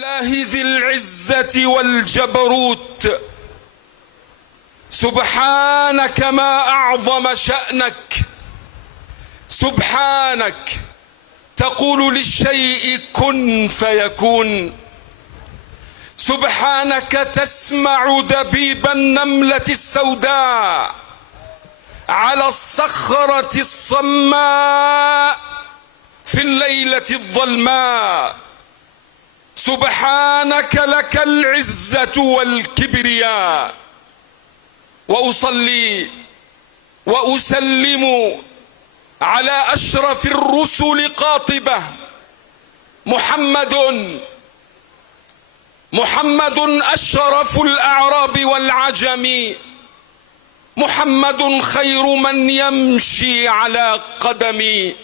الله ذي العزة والجبروت، سبحانك ما أعظم شأنك. سبحانك تقول للشيء كن فيكون. سبحانك تسمع دبيب النملة السوداء على الصخرة الصماء في الليلة الظلماء. سبحانك لك العزة والكبرياء. وأصلي وأسلم على أشرف الرسل قاطبة محمد أشرف الأعراب والعجم. محمد خير من يمشي على قدمي.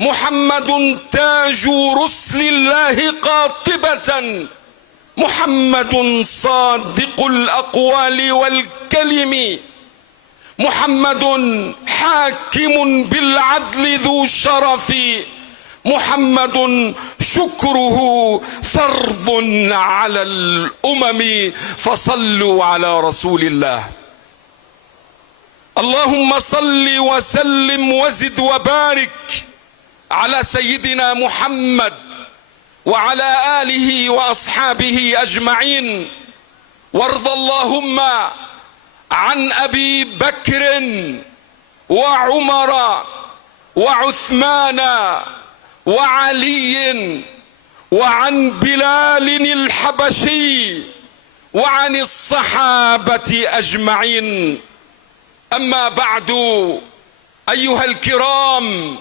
محمد تاج رسل الله قاطبة. محمد صادق الأقوال والكلم. محمد حاكم بالعدل ذو شرف. محمد شكره فرض على الأمم. فصلوا على رسول الله. اللهم صل وسلم وزد وبارك على سيدنا محمد وعلى آله وأصحابه أجمعين. وارض اللهم عن أبي بكر وعمر وعثمان وعلي وعن بلال الحبشي وعن الصحابة أجمعين. أما بعد، أيها الكرام،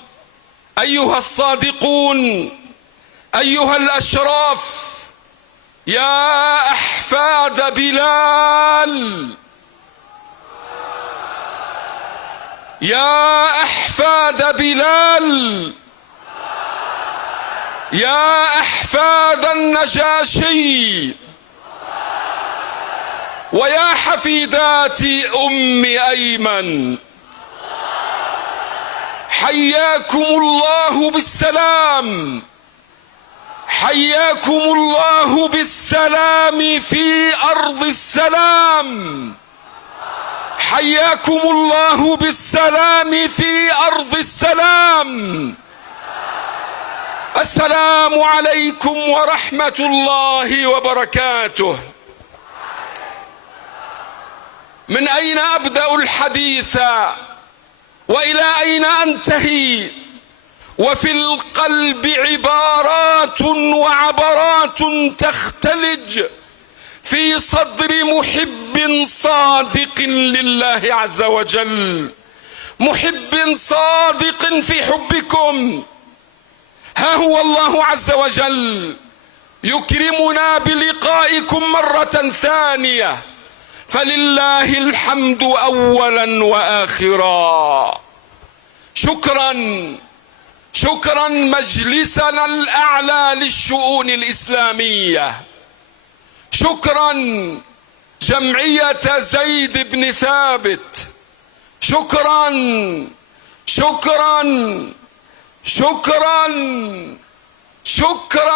أيها الصادقون، أيها الأشراف، يا أحفاد بلال، يا أحفاد بلال، يا أحفاد النجاشي، ويا حفيدات أم أيمن، حياكم الله بالسلام. حياكم الله بالسلام في أرض السلام. حياكم الله بالسلام في أرض السلام. السلام عليكم ورحمة الله وبركاته. من أين أبدأ الحديث وإلى أين أنتهي؟ وفي القلب عبارات وعبرات تختلج في صدر محب صادق لله عز وجل. محب صادق في حبكم. ها هو الله عز وجل يكرمنا بلقائكم مرة ثانية، فلله الحمد أولا وآخرا. شكرا مجلسنا الأعلى للشؤون الإسلامية. شكرا جمعية زيد بن ثابت. شكرا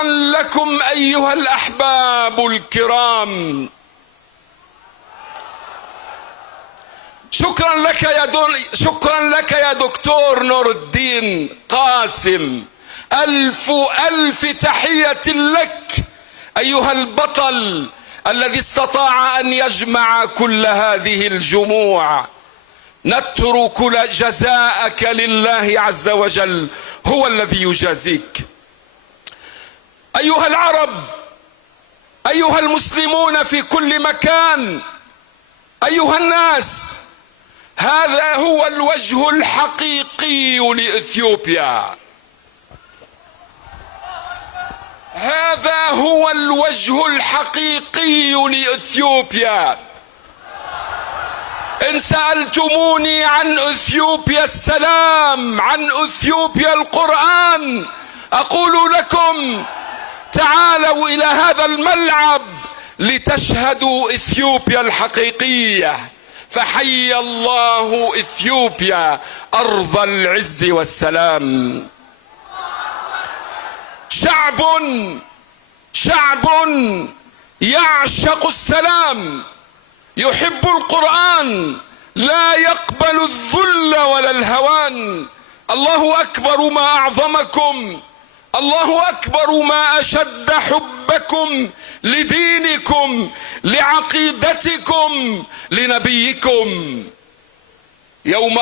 لكم أيها الأحباب الكرام. شكرا لك يا دكتور نور الدين قاسم. ألف تحية لك أيها البطل الذي استطاع أن يجمع كل هذه الجموع. نترك جزاءك لله عز وجل، هو الذي يجازيك. أيها العرب، أيها المسلمون في كل مكان، أيها الناس، هذا هو الوجه الحقيقي لإثيوبيا. هذا هو الوجه الحقيقي لإثيوبيا. إن سألتموني عن إثيوبيا السلام، عن إثيوبيا القرآن، أقول لكم تعالوا إلى هذا الملعب لتشهدوا إثيوبيا الحقيقية. فحي الله إثيوبيا أرض العز والسلام. شعب شعب يعشق السلام، يحب القرآن، لا يقبل الذل ولا الهوان. الله أكبر ما أعظمكم، الله أكبر ما أشد حبكم لدينكم، لعقيدتكم، لنبيكم. يوم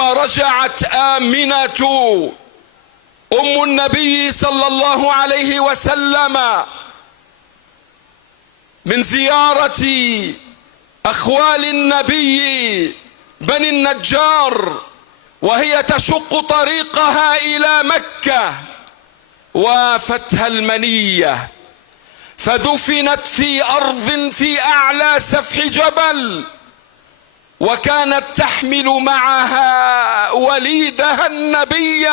رجعت آمنة أم النبي صلى الله عليه وسلم من زيارة أخوال النبي بني النجار، وهي تشق طريقها إلى مكة، وافتها المنية فدفنت في أرض في أعلى سفح جبل، وكانت تحمل معها وليدها النبي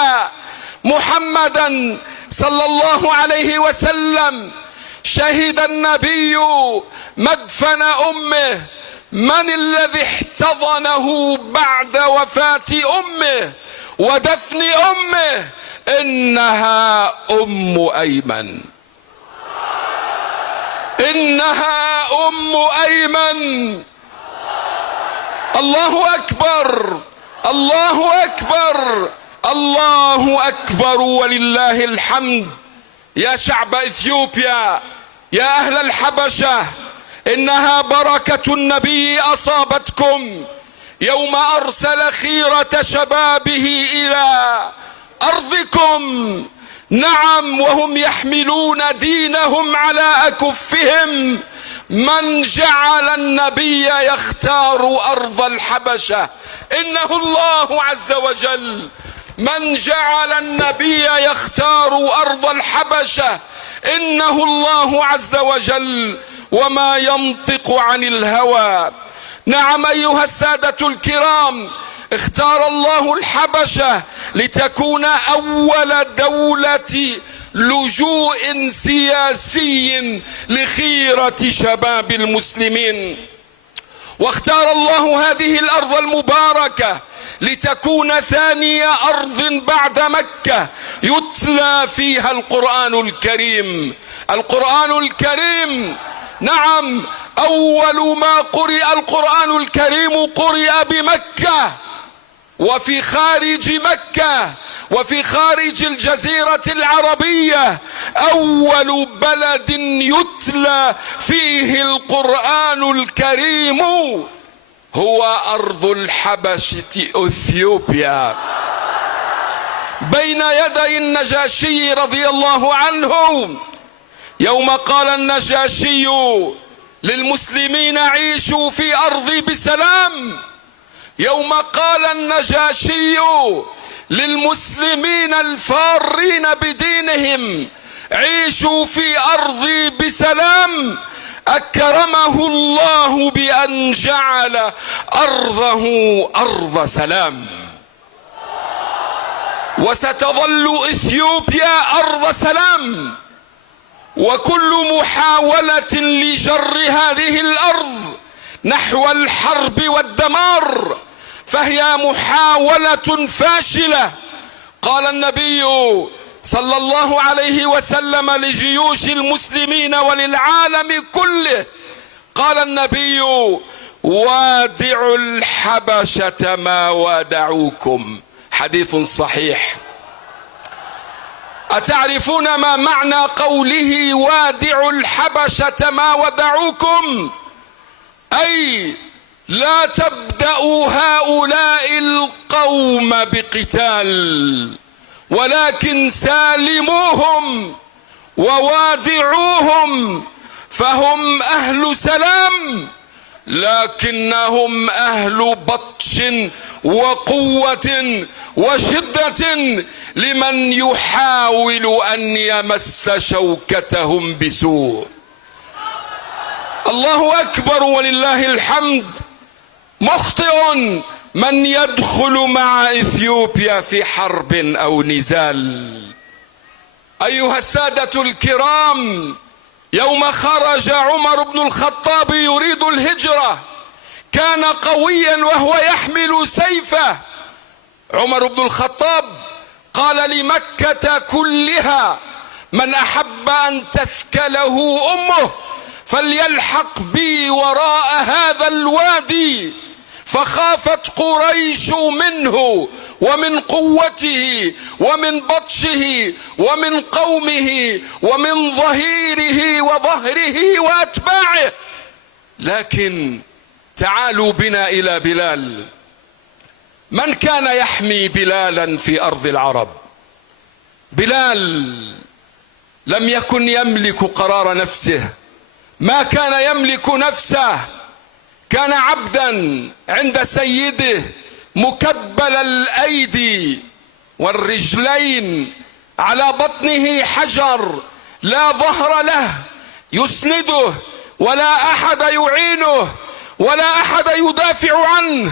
محمدا صلى الله عليه وسلم. شهد النبي مدفن أمه. من الذي احتضنه بعد وفاة أمه ودفن أمه؟ إنها أم أيمن، إنها أم أيمن. الله أكبر، الله أكبر، الله أكبر ولله الحمد. يا شعب إثيوبيا، يا أهل الحبشة، إنها بركة النبي أصابتكم يوم أرسل خيرة شبابه إلى أرضكم. نعم، وهم يحملون دينهم على أكفهم. من جعل النبي يختار أرض الحبشة؟ إنه الله عز وجل. من جعل النبي يختار أرض الحبشة إنه الله عز وجل، وما ينطق عن الهوى. نعم أيها السادة الكرام، اختار الله الحبشة لتكون أول دولة لجوء سياسي لخيرة شباب المسلمين، واختار الله هذه الأرض المباركة لتكون ثاني أرض بعد مكة يتلى فيها القرآن الكريم. القرآن الكريم، نعم، أول ما قرئ القرآن الكريم قرئ بمكة وفي خارج مكة وفي خارج الجزيرة العربية. أول بلد يتلى فيه القرآن الكريم هو أرض الحبشة إثيوبيا، بين يدي النجاشي رضي الله عنه. يوم قال النجاشي للمسلمين عيشوا في أرضي بسلام، يوم قال النجاشي للمسلمين الفارين بدينهم عيشوا في أرضي بسلام، أكرمه الله بأن جعل أرضه أرض سلام. وستظل إثيوبيا أرض سلام، وكل محاولة لجر هذه الأرض نحو الحرب والدمار فهي محاولة فاشلة. قال النبي صلى الله عليه وسلم لجيوش المسلمين وللعالم كله، قال النبي: وادعوا الحبشة ما وادعوكم. حديث صحيح. أتعرفون ما معنى قوله وادعوا الحبشة ما ودعوكم؟ أي لا تبدأوا هؤلاء القوم بقتال، ولكن سالموهم ووادعوهم، فهم أهل سلام لكنهم أهل بطش وقوة وشدة لمن يحاول أن يمس شوكتهم بسوء. الله أكبر ولله الحمد. مخطئ من يدخل مع إثيوبيا في حرب أو نزال. أيها السادة الكرام، يوم خرج عمر بن الخطاب يريد الهجرة كان قويا وهو يحمل سيفه. عمر بن الخطاب قال لمكة كلها: من أحب أن تثكله أمه فليلحق بي وراء هذا الوادي. فخافت قريش منه ومن قوته ومن بطشه ومن قومه ومن ظهيره وظهره وأتباعه. لكن تعالوا بنا إلى بلال. من كان يحمي بلالا في أرض العرب؟ بلال لم يكن يملك قرار نفسه، ما كان يملك نفسه، كان عبدا عند سيده مكبل الأيدي والرجلين، على بطنه حجر، لا ظهر له يسنده ولا أحد يعينه ولا أحد يدافع عنه،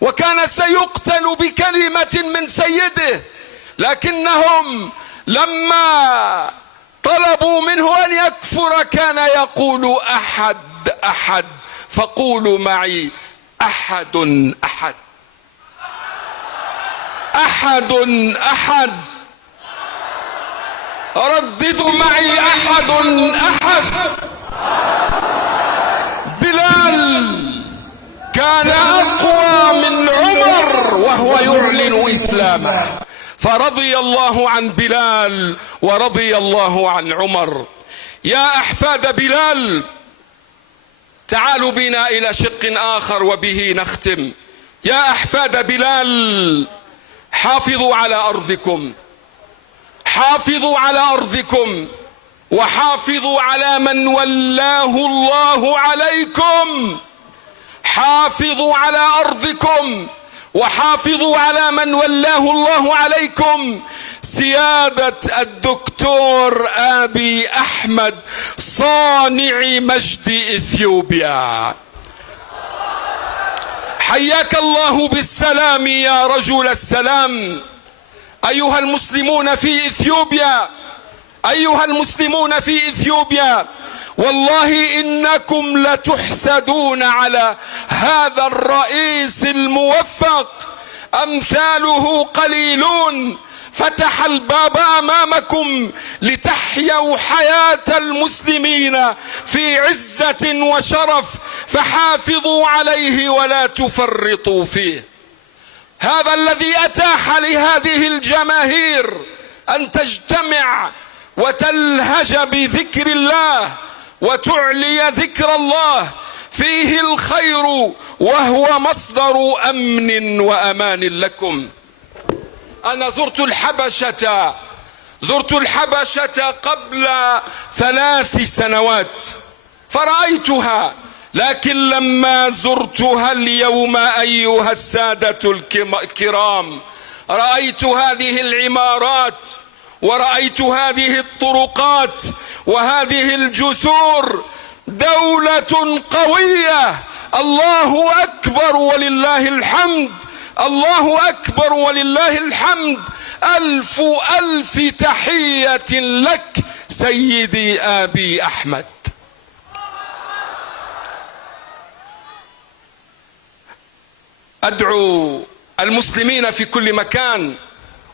وكان سيقتل بكلمة من سيده. لكنهم لما طلبوا منه أن يكفر كان يقول أحد أحد. فقولوا معي أحد أحد، أحد أحد. رددوا معي أحد أحد. بلال كان أقوى من عمر وهو يعلن إسلامه، فرضي الله عن بلال ورضي الله عن عمر. يا أحفاد بلال، تعالوا بنا إلى شق آخر وبه نختم. يا أحفاد بلال، حافظوا على أرضكم، حافظوا على أرضكم، وحافظوا على من ولاه الله عليكم. حافظوا على أرضكم وحافظوا على من ولاه الله عليكم. سيادة الدكتور آبي أحمد صانع مجد إثيوبيا، حياك الله بالسلام يا رجل السلام. أيها المسلمون في إثيوبيا، أيها المسلمون في إثيوبيا، والله إنكم لتحسدون على هذا الرئيس الموفق. أمثاله قليلون، فتح الباب أمامكم لتحيوا حياة المسلمين في عزة وشرف، فحافظوا عليه ولا تفرطوا فيه. هذا الذي أتاح لهذه الجماهير أن تجتمع وتلهج بذكر الله وتعلي ذكر الله، فيه الخير وهو مصدر أمن وأمان لكم. أنا زرت الحبشة قبل 3 سنوات فرأيتها، لكن لما زرتها اليوم أيها السادة الكرام، رأيت هذه العمارات ورأيت هذه الطرقات وهذه الجسور. دولة قوية، الله أكبر ولله الحمد، الله أكبر ولله الحمد. ألف ألف تحية لك سيدي آبي أحمد. أدعو المسلمين في كل مكان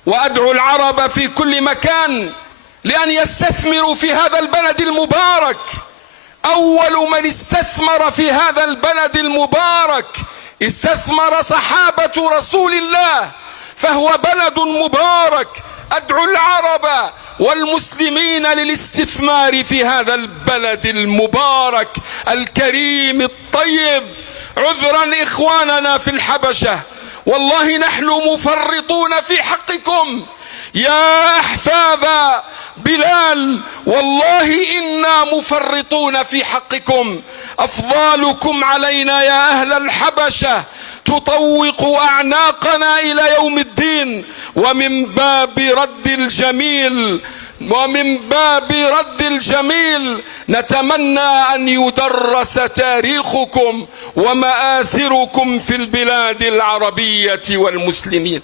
وأدعو العرب في كل مكان لأن يستثمروا في هذا البلد المبارك. أول من استثمر في هذا البلد المبارك استثمر صحابة رسول الله، فهو بلد مبارك. أدعو العرب والمسلمين للاستثمار في هذا البلد المبارك الكريم الطيب. عذرا إخواننا في الحبشة، والله نحن مفرطون في حقكم يا أحفاد بلال، والله إنا مفرطون في حقكم. أفضالكم علينا يا أهل الحبشة تطوق أعناقنا إلى يوم الدين. ومن باب رد الجميل نتمنى أن يدرس تاريخكم ومآثركم في البلاد العربية والمسلمين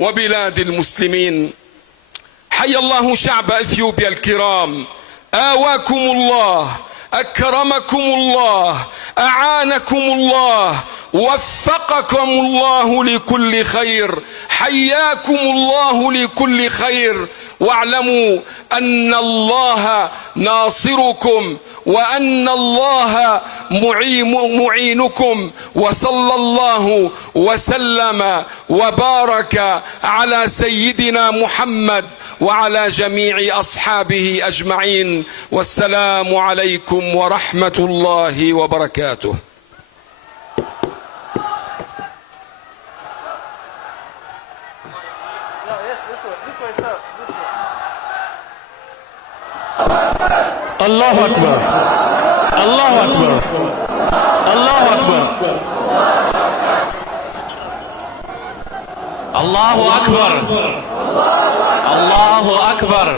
وبلاد المسلمين. حي الله شعب إثيوبيا الكرام، آواكم الله، أكرمكم الله، أعانكم الله، وفقكم الله لكل خير، حياكم الله لكل خير. واعلموا أن الله ناصركم وأن الله معينكم. وصلى الله وسلم وبارك على سيدنا محمد وعلى جميع أصحابه أجمعين. والسلام عليكم ورحمة الله وبركاته. الله أكبر الله أكبر الله أكبر الله أكبر الله أكبر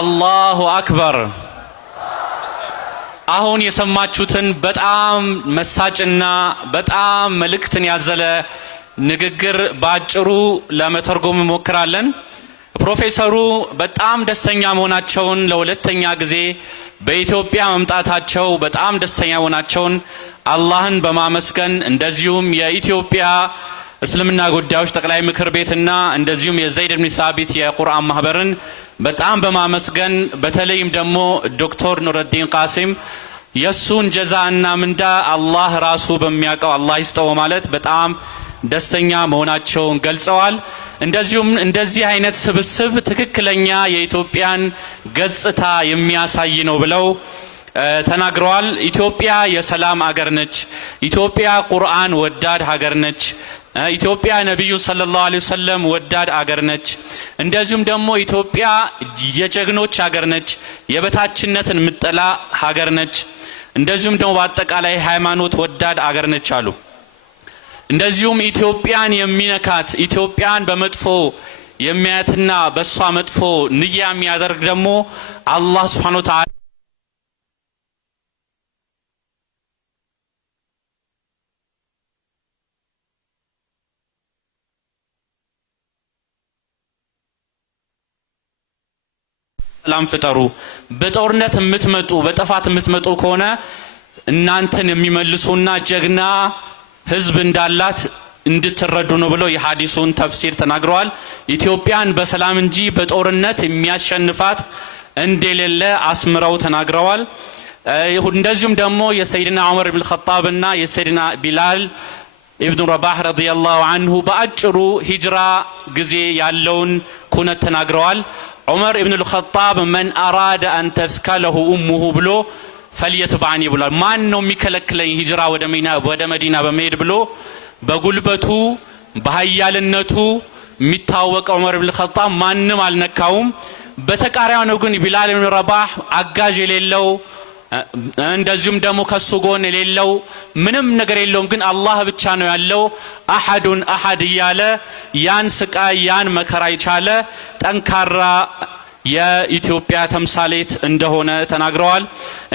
الله أكبر አሁን የሰማችሁትን በጣም መሳጭና በጣም መልእክትን ያዘለ ንግግር ባጭሩ ለመተርጎም እንሞክራለን። ፕሮፌሰሩ በጣም ደስተኛ መሆናቸውን ለሁለተኛ ጊዜ በኢትዮጵያ መምጣታቸው በጣም ደስተኛ መሆናቸውን አላህን በማመስገን እንደዚሁም የኢትዮጵያ እስልምና ጉዳዮች ጠቅላይ ምክር ቤትና እንደዚሁም የዘይድ ኢብኑ ሳቢት የቁርአን ማህበርን በጣም በማመስገን በተለይም ደግሞ ዶክተር ኑረዲን ቃሲም የሱን ጀዛና ምንዳ አላህ ራሱ በሚያውቀው አላህ ይስጠው ማለት በጣም ደስተኛ መሆናቸውን ገልጸዋል። እንደዚሁም እንደዚህ አይነት ስብስብ ትክክለኛ የኢትዮጵያን ገጽታ የሚያሳይ ነው ብለው ተናግረዋል። ኢትዮጵያ የሰላም አገር ነች። ኢትዮጵያ ቁርአን ወዳድ ሀገር ነች። ኢትዮጵያ ነብዩ ሰለላሁ ዐለይሂ ወሰለም ወዳድ አገር ነች። እንደዚሁም ደግሞ ኢትዮጵያ የጀግኖች ሀገር ነች። የበታችነትን ምጠላ ሀገር ነች። እንደዚሁም ደግሞ በአጠቃላይ ሃይማኖት ወዳድ አገር ነች አሉ። እንደዚሁም ኢትዮጵያን የሚነካት ኢትዮጵያን በመጥፎ የሚያትና በሷ መጥፎ ንያ የሚያደርግ ደግሞ አላህ Subhanahu Wa Ta'ala ሰላም ፍጠሩ። በጦርነት የምትመጡ በጥፋት የምትመጡ ከሆነ እናንተን የሚመልሱና ጀግና ህዝብ እንዳላት እንድትረዱ ነው ብለው የሐዲሱን ተፍሲር ተናግረዋል። ኢትዮጵያን በሰላም እንጂ በጦርነት የሚያሸንፋት እንደሌለ አስምረው ተናግረዋል። እንደዚሁም ደግሞ የሰይድና ዑመር ኢብኑ ኸጣብና የሰይድና ቢላል ኢብኑ ረባህ ረዲየላሁ ዐንሁ በአጭሩ ሂጅራ ጊዜ ያለውን ኩነት ተናግረዋል። ዑመር ኢብኑ ኸጣብ መን አራደ አን ተዝከለሁ ኡሙሁ ብሎ ፈልየትባኒ ብሏል። ማን ነው የሚከለክለኝ ሂጅራ ወደ መዲና በመሄድ ብሎ በጉልበቱ በኃያልነቱ የሚታወቀው ዑመር ኢብኑ ኸጣብ ማንም አልነካውም። በተቃራኒው ግን ቢላል ኢብኑ ረባህ አጋዥ የሌለው እንደዚሁም ደግሞ ከሱ ጎን የሌለው ምንም ነገር የለውም፣ ግን አላህ ብቻ ነው ያለው አሐዱን አሐድ እያለ ያን ስቃይ ያን መከራ የቻለ ጠንካራ የኢትዮጵያ ተምሳሌት እንደሆነ ተናግረዋል።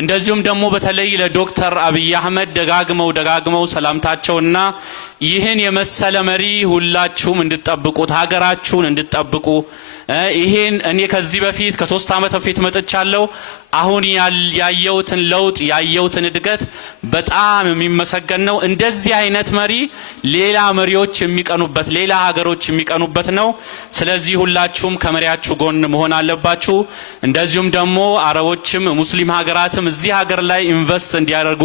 እንደዚሁም ደግሞ በተለይ ለዶክተር አብይ አህመድ ደጋግመው ሰላምታቸውና ይህን የመሰለ መሪ ሁላችሁም እንድትጠብቁት ሀገራችሁን እንድትጠብቁ ይሄን እኔ ከዚህ በፊት ከ3 አመት በፊት መጥቻለሁ። አሁን ያየውትን ለውጥ ያየውትን እድገት በጣም የሚመሰገን ነው። እንደዚህ አይነት መሪ ሌላ መሪዎች የሚቀኑበት ሌላ ሀገሮች የሚቀኑበት ነው። ስለዚህ ሁላችሁም ከመሪያችሁ ጎን መሆን አለባችሁ። እንደዚሁም ደግሞ አረቦችም ሙስሊም ሀገራትም እዚህ ሀገር ላይ ኢንቨስት እንዲያደርጉ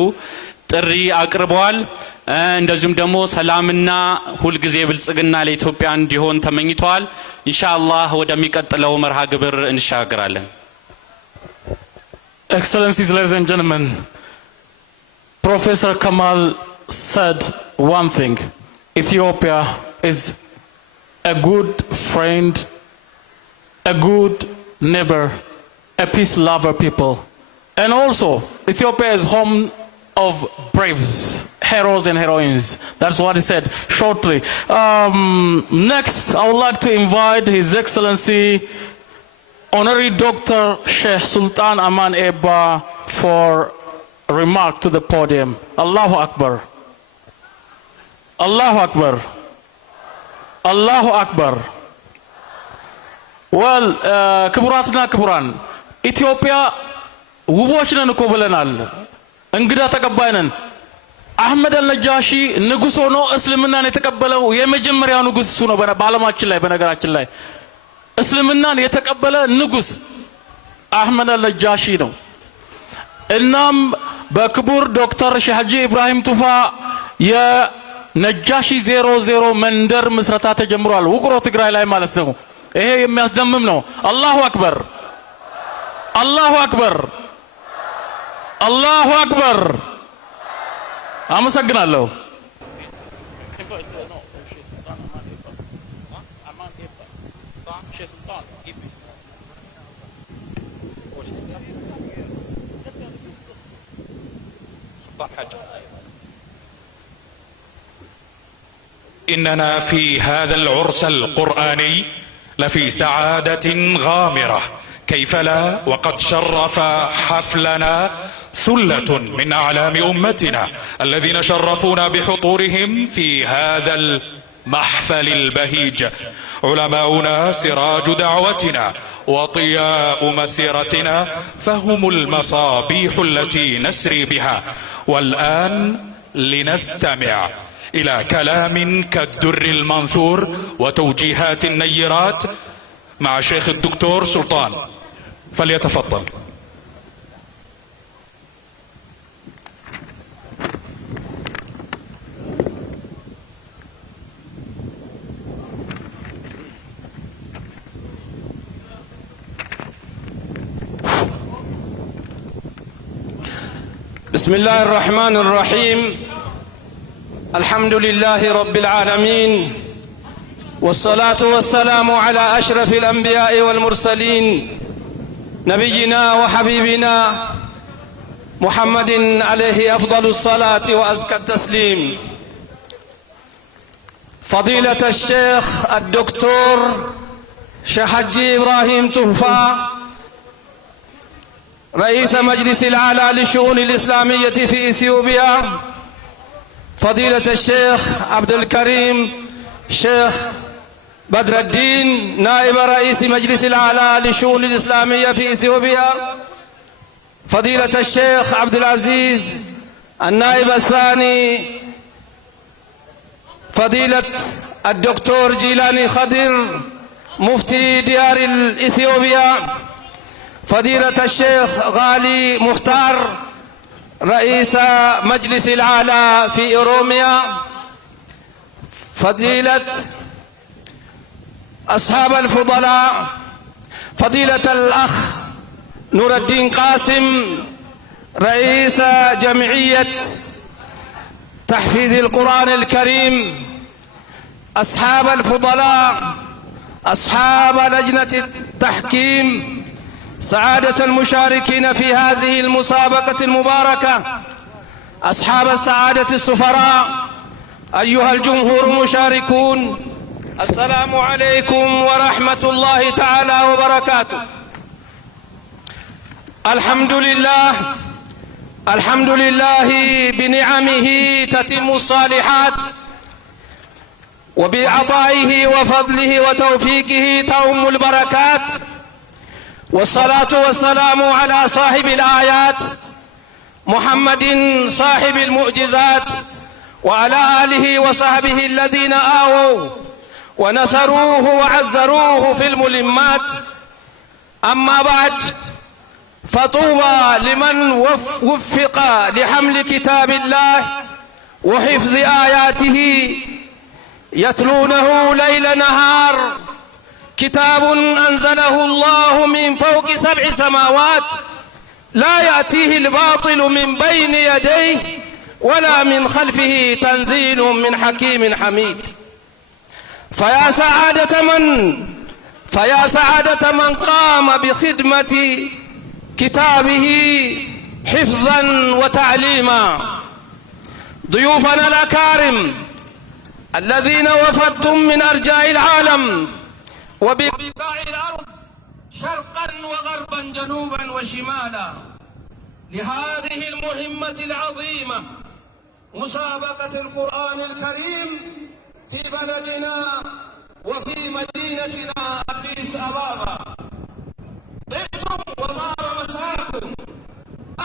ጥሪ አቅርበዋል። እንደዚሁም ደግሞ ሰላምና ሁልጊዜ ብልጽግና ለኢትዮጵያ እንዲሆን ተመኝተዋል። ኢንሻአላህ ወደሚቀጥለው መርሃ ግብር እንሻገራለን። Excellencies, ladies and gentlemen, Professor Kamal said one thing: Ethiopia is a good friend, a good neighbor, a peace lover people, and also Ethiopia is home of braves, heroes and heroines. That's what he said shortly. Next, I would like to invite His Excellency Honorary Dr. Sheikh Sultan Aman Eba for a remark to the podium. Allahu Akbar. Allahu Akbar. Allahu Akbar. Well, ክቡራትና ክቡራን ኢትዮጵያ ውቦች ነን እኮ ብለናል። እንግዳ ተቀባይ ነን። አህመድ አልነጃሺ ንጉስ ሆኖ እስልምናን የተቀበለው የመጀመሪያው ንጉስ እሱ ነው በዓለማችን ላይ። በነገራችን ላይ እስልምናን የተቀበለ ንጉስ አህመድ አልነጃሺ ነው። እናም በክቡር ዶክተር ሼህ ሐጂ ኢብራሂም ቱፋ የነጃሺ 00 መንደር ምስረታ ተጀምሯል። ውቅሮ ትግራይ ላይ ማለት ነው። ይሄ የሚያስደምም ነው። አላሁ አክበር፣ አላሁ አክበር፣ አላሁ አክበር። አመሰግናለሁ። إننا في هذا العرس القرآني لفي سعادة غامرة، كيف لا وقد شرف حفلنا ثلة من أعلام أمتنا الذين شرفونا بحضورهم في هذا المحفل البهيج. علماؤنا سراج دعوتنا وضياء مسيرتنا، فهم المصابيح التي نسري بها. والآن لنستمع إلى كلام كالدر المنثور وتوجيهات النيرات مع الشيخ الدكتور سلطان، فليتفضل. بسم الله الرحمن الرحيم. الحمد لله رب العالمين، والصلاة والسلام على أشرف الأنبياء والمرسلين، نبينا وحبيبنا محمد عليه أفضل الصلاة وأزكى التسليم. فضيلة الشيخ الدكتور شيخ حجي إبراهيم توفى رئيس مجلس الأعلى للشؤون الإسلامية في إثيوبيا، فضيلة الشيخ عبد الكريم شيخ بدر الدين نائب رئيس مجلس الأعلى للشؤون الإسلامية في إثيوبيا، فضيلة الشيخ عبد العزيز النائب الثاني، فضيلة الدكتور جيلاني خضر مفتي ديار إثيوبيا، فضيلة الشيخ غالي مختار رئيس مجلس الأعلى في أوروميا، فضيلة أصحاب الفضلاء، فضيلة الأخ نور الدين قاسم رئيس جمعية تحفيظ القرآن الكريم، أصحاب الفضلاء، أصحاب لجنة التحكيم، سعادة المشاركين في هذه المسابقة المباركة، أصحاب السعادة السفراء، أيها الجمهور المشاركون، السلام عليكم ورحمة الله تعالى وبركاته. الحمد لله، الحمد لله بنعمه تتم الصالحات، وبعطائه وفضله وتوفيقه تعم البركات، والصلاة والسلام على صاحب الآيات محمد صاحب المعجزات، وعلى آله وصحبه الذين آووا ونصروه وعزروه في الملمات. أما بعد، فطوبى لمن وفق لحمل كتاب الله وحفظ آياته يتلونه ليل نهار، كتاب أنزله الله من فوق 7 سماوات، لا يأتيه الباطل من بين يديه ولا من خلفه، تنزيل من حكيم حميد. فيا سعادة من قام بخدمة كتابه حفظا وتعليما. ضيوفنا الأكارم الذين وفدتم من أرجاء العالم وبقاع الأرض شرقا وغربا جنوبا وشمالا لهذه المهمة العظيمة، مسابقة القرآن الكريم في بلدنا وفي مدينتنا أديس أبابا. طبتم وطاب مساكم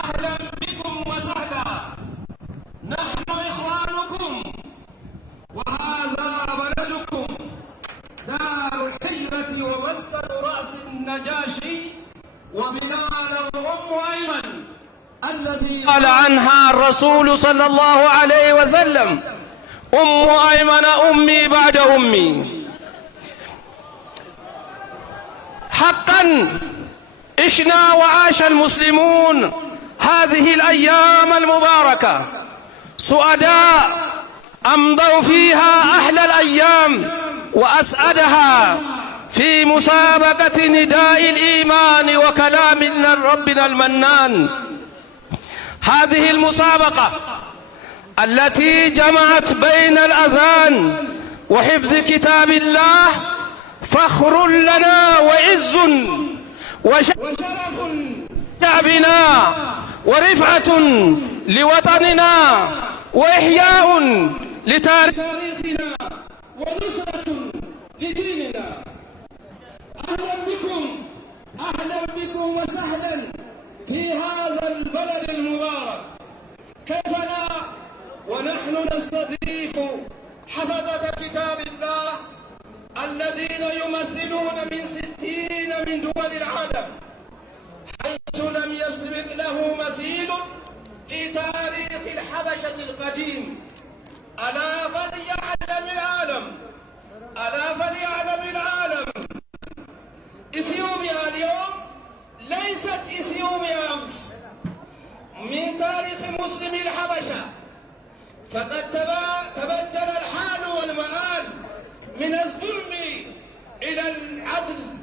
أهلا بكم وسهلا، نحن إخوانكم وهذا بلدكم دار الحجرة ومسكن رأس النجاشي وبلال أم أيمن الذي قال عنها الرسول صلى الله عليه وسلم: أم أيمن أمي بعد أمي. حقا عشنا وعاش المسلمون هذه الأيام المباركة سعداء، أمضوا فيها أحلى الأيام وأسعدها في مسابقة نداء الإيمان وكلام ربنا المنان. هذه المسابقة التي جمعت بين الأذان وحفظ كتاب الله فخر لنا وعز وشرف شعبنا ورفعة لوطننا وإحياء لتاريخنا ونصرة لديننا. أهلا بكم وسهلا في هذا البلد المبارك. كيف لا ونحن نستضيف حفظة كتاب الله الذين يمثلون من 60 من دول العالم، حيث لم يسبق له مثيل في تاريخ الحبشة القديم. ألا فليعلم العالم إثيوبيا اليوم ليست إثيوبيا أمس. من تاريخ مسلم الحبشة فقد تبدل الحال والمآل من الظلم إلى العدل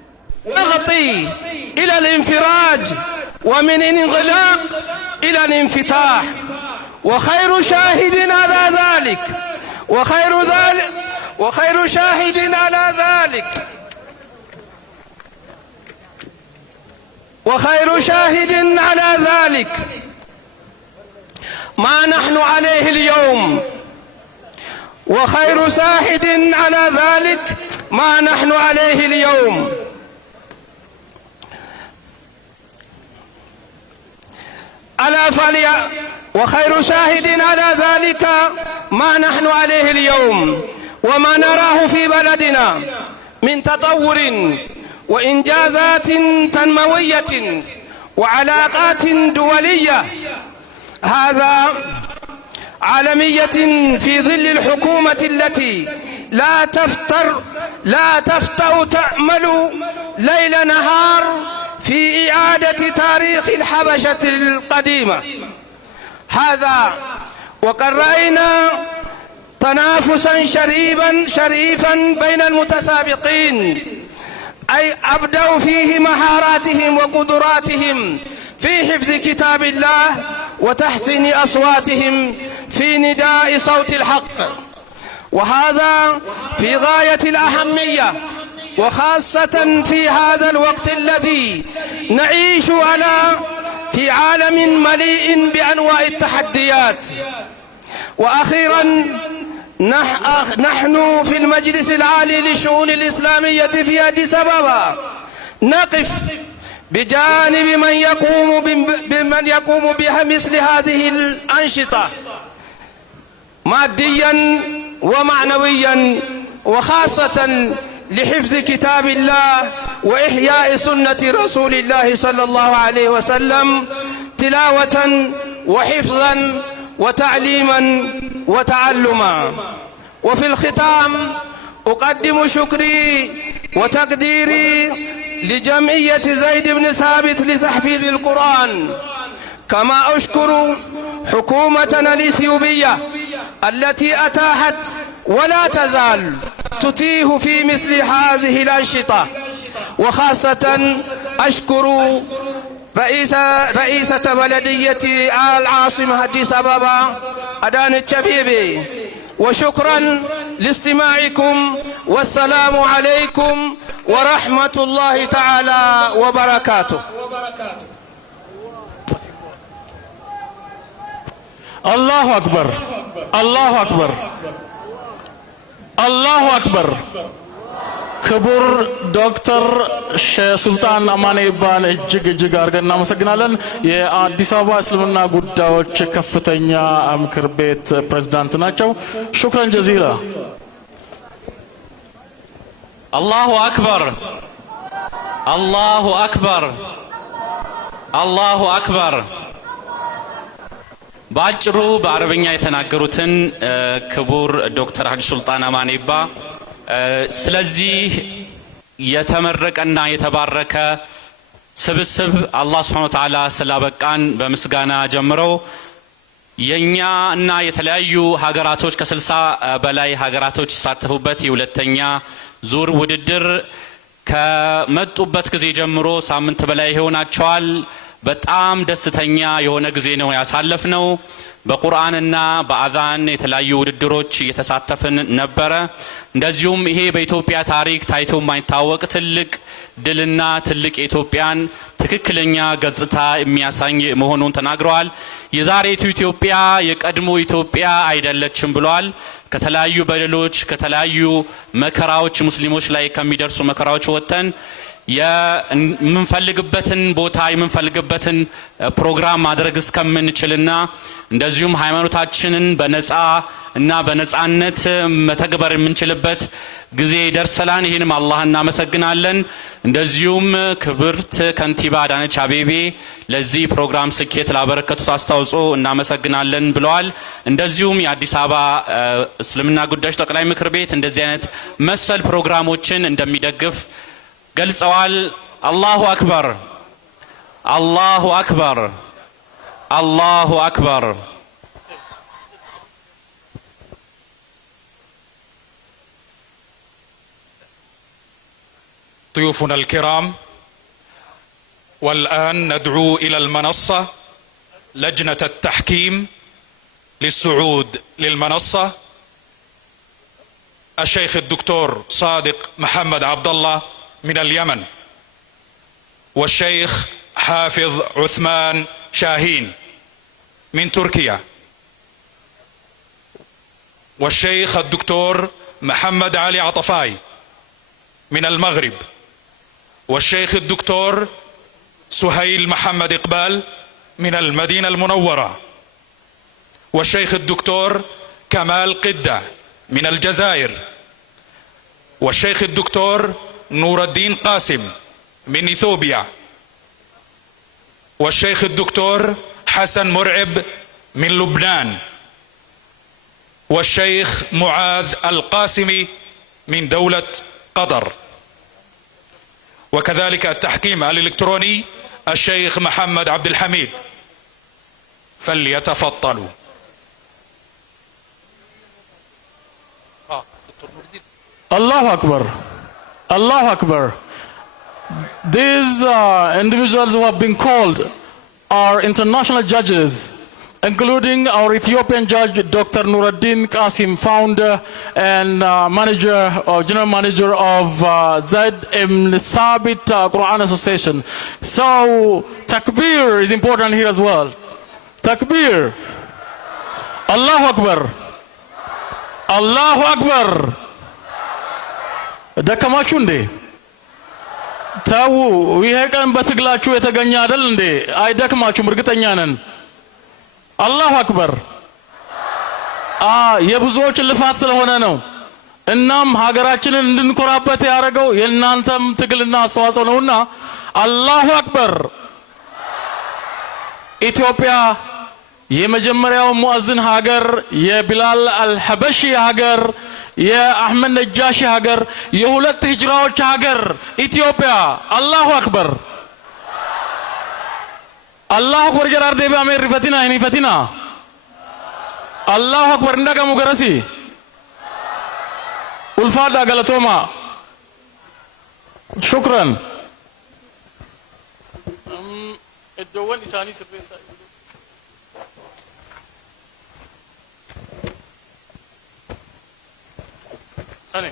والغطي إلى الانفراج، ومن الانغلاق إلى الانفتاح. وخير شاهد على ذلك وخير شاهد على ذلك وخير شاهد على ذلك ما نحن عليه اليوم، وخير شاهد على ذلك ما نحن عليه اليوم. وخير شاهد على ذلك ما نحن عليه اليوم وما نراه في بلدنا من تطور وإنجازات تنموية وعلاقات دولية، هذا عالمية في ظل الحكومة التي لا تفتأ تعمل ليل نهار في إعادة تاريخ الحبشة القديمة. هذا وقد رأينا تنافسا شريفا بين المتسابقين، أي أبدوا فيه مهاراتهم وقدراتهم في حفظ كتاب الله وتحسين أصواتهم في نداء صوت الحق، وهذا في غاية الأهمية، وخاصة في هذا الوقت الذي نعيش في عالم مليء بأنواع التحديات. وأخيرا نحن في المجلس العالي للشؤون الإسلامية في أديس أبابا نقف بجانب من يقوم بها مثل هذه الأنشطة ماديا ومعنويا، وخاصة لحفظ كتاب الله وإحياء سنة رسول الله صلى الله عليه وسلم تلاوة وحفظا وتعليما وتعلما. وفي الختام أقدم شكري وتقديري لجمعية زيد بن ثابت لتحفيظ القرآن، كما أشكر حكومتنا الإثيوبية التي أتاحت ولا تزال تتيه في مثل هذه الأنشطة، وخاصة أشكر رئيسة بلدية العاصمة أديس أبابا أدان الشبيبي. وشكرا لاستماعكم، والسلام عليكم ورحمة الله تعالى وبركاته. الله أكبر، الله أكبر، الله أكبر. ክቡር ዶክተር ሼህ ሱልጣን አማኔ ኢባን እጅግ አድርገን እናመሰግናለን። የአዲስ አበባ እስልምና ጉዳዮች ከፍተኛ ምክር ቤት ፕሬዝዳንት ናቸው። ሹክራን ጀዚላ። አላሁ አክበር፣ አላሁ አክበር፣ አላሁ አክበር። በአጭሩ በአረብኛ የተናገሩትን ክቡር ዶክተር ሀጂ ሱልጣን አማኔ ኢባ ስለዚህ የተመረቀና የተባረከ ስብስብ አላህ ሱብሓነሁ ወተዓላ ስላበቃን በምስጋና ጀምረው የኛ እና የተለያዩ ሀገራቶች ከ60 በላይ ሀገራቶች ይሳተፉበት የሁለተኛ ዙር ውድድር ከመጡበት ጊዜ ጀምሮ ሳምንት በላይ ይሆናቸዋል። በጣም ደስተኛ የሆነ ጊዜ ነው ያሳለፍነው። በቁርአንና በአዛን የተለያዩ ውድድሮች እየተሳተፍን ነበረ። እንደዚሁም ይሄ በኢትዮጵያ ታሪክ ታይቶ የማይታወቅ ትልቅ ድልና ትልቅ የኢትዮጵያን ትክክለኛ ገጽታ የሚያሳይ መሆኑን ተናግረዋል። የዛሬቱ ኢትዮጵያ የቀድሞ ኢትዮጵያ አይደለችም ብለዋል። ከተለያዩ በደሎች ከተለያዩ መከራዎች ሙስሊሞች ላይ ከሚደርሱ መከራዎች ወጥተን የምንፈልግበትን ቦታ የምንፈልግበትን ፕሮግራም ማድረግ እስከምንችልና እንደዚሁም ሃይማኖታችንን በነጻ እና በነጻነት መተግበር የምንችልበት ጊዜ ደርሰናል። ይህንም አላህ እናመሰግናለን። እንደዚሁም ክብርት ከንቲባ አዳነች አቤቤ ለዚህ ፕሮግራም ስኬት ላበረከቱት አስተዋጽኦ እናመሰግናለን ብለዋል። እንደዚሁም የአዲስ አበባ እስልምና ጉዳዮች ጠቅላይ ምክር ቤት እንደዚህ አይነት መሰል ፕሮግራሞችን እንደሚደግፍ ገልጸዋል። አላሁ አክበር፣ አላሁ አክበር፣ አላሁ አክበር። ضيوفنا الكرام، والآن ندعو إلى المنصة لجنة التحكيم للصعود للمنصة الشيخ الدكتور صادق محمد عبد الله من اليمن، والشيخ حافظ عثمان شاهين من تركيا، والشيخ الدكتور محمد علي عطفاي من المغرب، والشيخ الدكتور سهيل محمد إقبال من المدينة المنورة، والشيخ الدكتور كمال قدة من الجزائر، والشيخ الدكتور نور الدين قاسم من إثيوبيا، والشيخ الدكتور حسن مرعب من لبنان، والشيخ معاذ القاسمي من دولة قطر، وكذلك التحكيم الإلكتروني الشيخ محمد عبد الحميد، فليتفضلوا. الله أكبر، الله أكبر. These individuals who have been called are international judges, including our Ethiopian judge, Dr. Nuruddin Qasim, founder and manager or general manager of Zaid Ibn Thabit Quran Association. So, takbir is important here as well. Takbir. Allahu Akbar. Allahu Akbar. ደከማችሁ እንዴ? ታው ይሄ ቀን በትግላችሁ የተገኘ አይደል እንዴ? አይደክማችሁም፣ እርግጠኛ ነን። አላሁ አክበር። የብዙዎች ልፋት ስለሆነ ነው። እናም ሀገራችንን እንድንኮራበት ያደረገው የእናንተም ትግልና አስተዋጽኦ ነውና አላሁ አክበር። ኢትዮጵያ የመጀመሪያው ሙአዝን ሀገር፣ የቢላል አልሐበሺ ሀገር፣ የአህመድ ነጃሺ ሀገር፣ የሁለት ሂጅራዎች ሀገር ኢትዮጵያ። አላሁ አክበር፣ አላሁ አክበር። ጀራር ዴቢ አሜር ሪፈቲና ይኒ ፈቲና አላሁ አክበር። እንደገሙ ገረሲ ኡልፋዳ ገለቶማ ሹክራን እደወን ኢሳኒ ስርቤሳ Sani.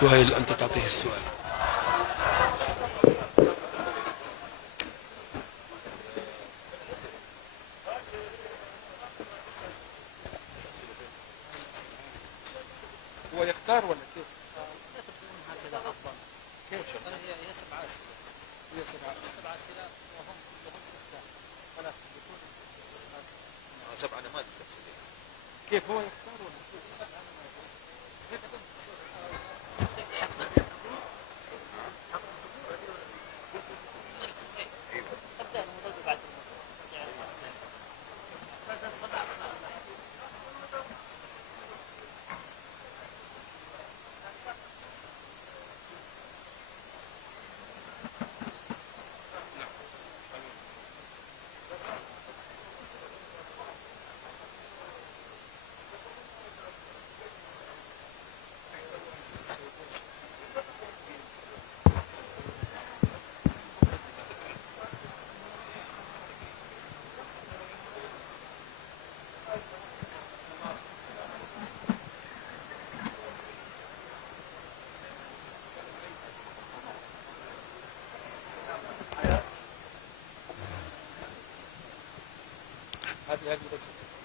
سهيل أنت تعطيه السؤال. هو يختار ولا كيف؟ هكذا أفضل. كيف؟ هي 7 أسئلة. هي 7 أسئلة وهم كلهم 6 ولا يكون 7 نماذج تفصيلية. كيف هو يختار ولا كيف؟ 7 نماذج. كيف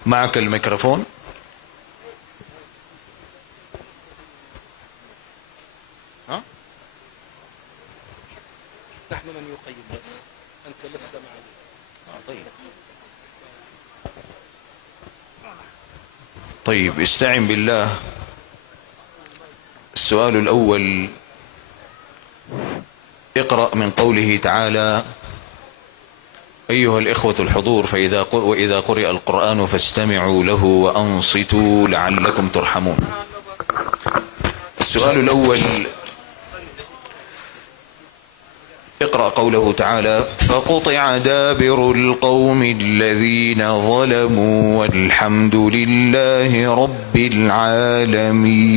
معك الميكروفون. ها؟ نحن من يقيم بس أنت لست معنا. طيب استعن بالله. السؤال الأول: اقرأ من قوله تعالى: أيها الإخوة الحضور وإذا قرئ القرآن فاستمعوا له وأنصتوا لعلكم ترحمون. السؤال الأول: اقرأ قوله تعالى: فقطع دابر القوم الذين ظلموا والحمد لله رب العالمين.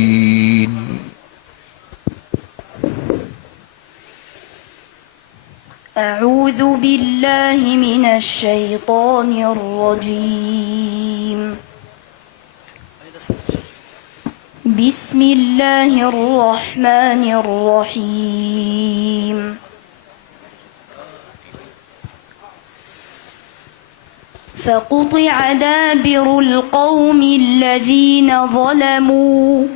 أعوذ بالله من الشيطان الرجيم. بسم الله الرحمن الرحيم. فقطع دابر القوم الذين ظلموا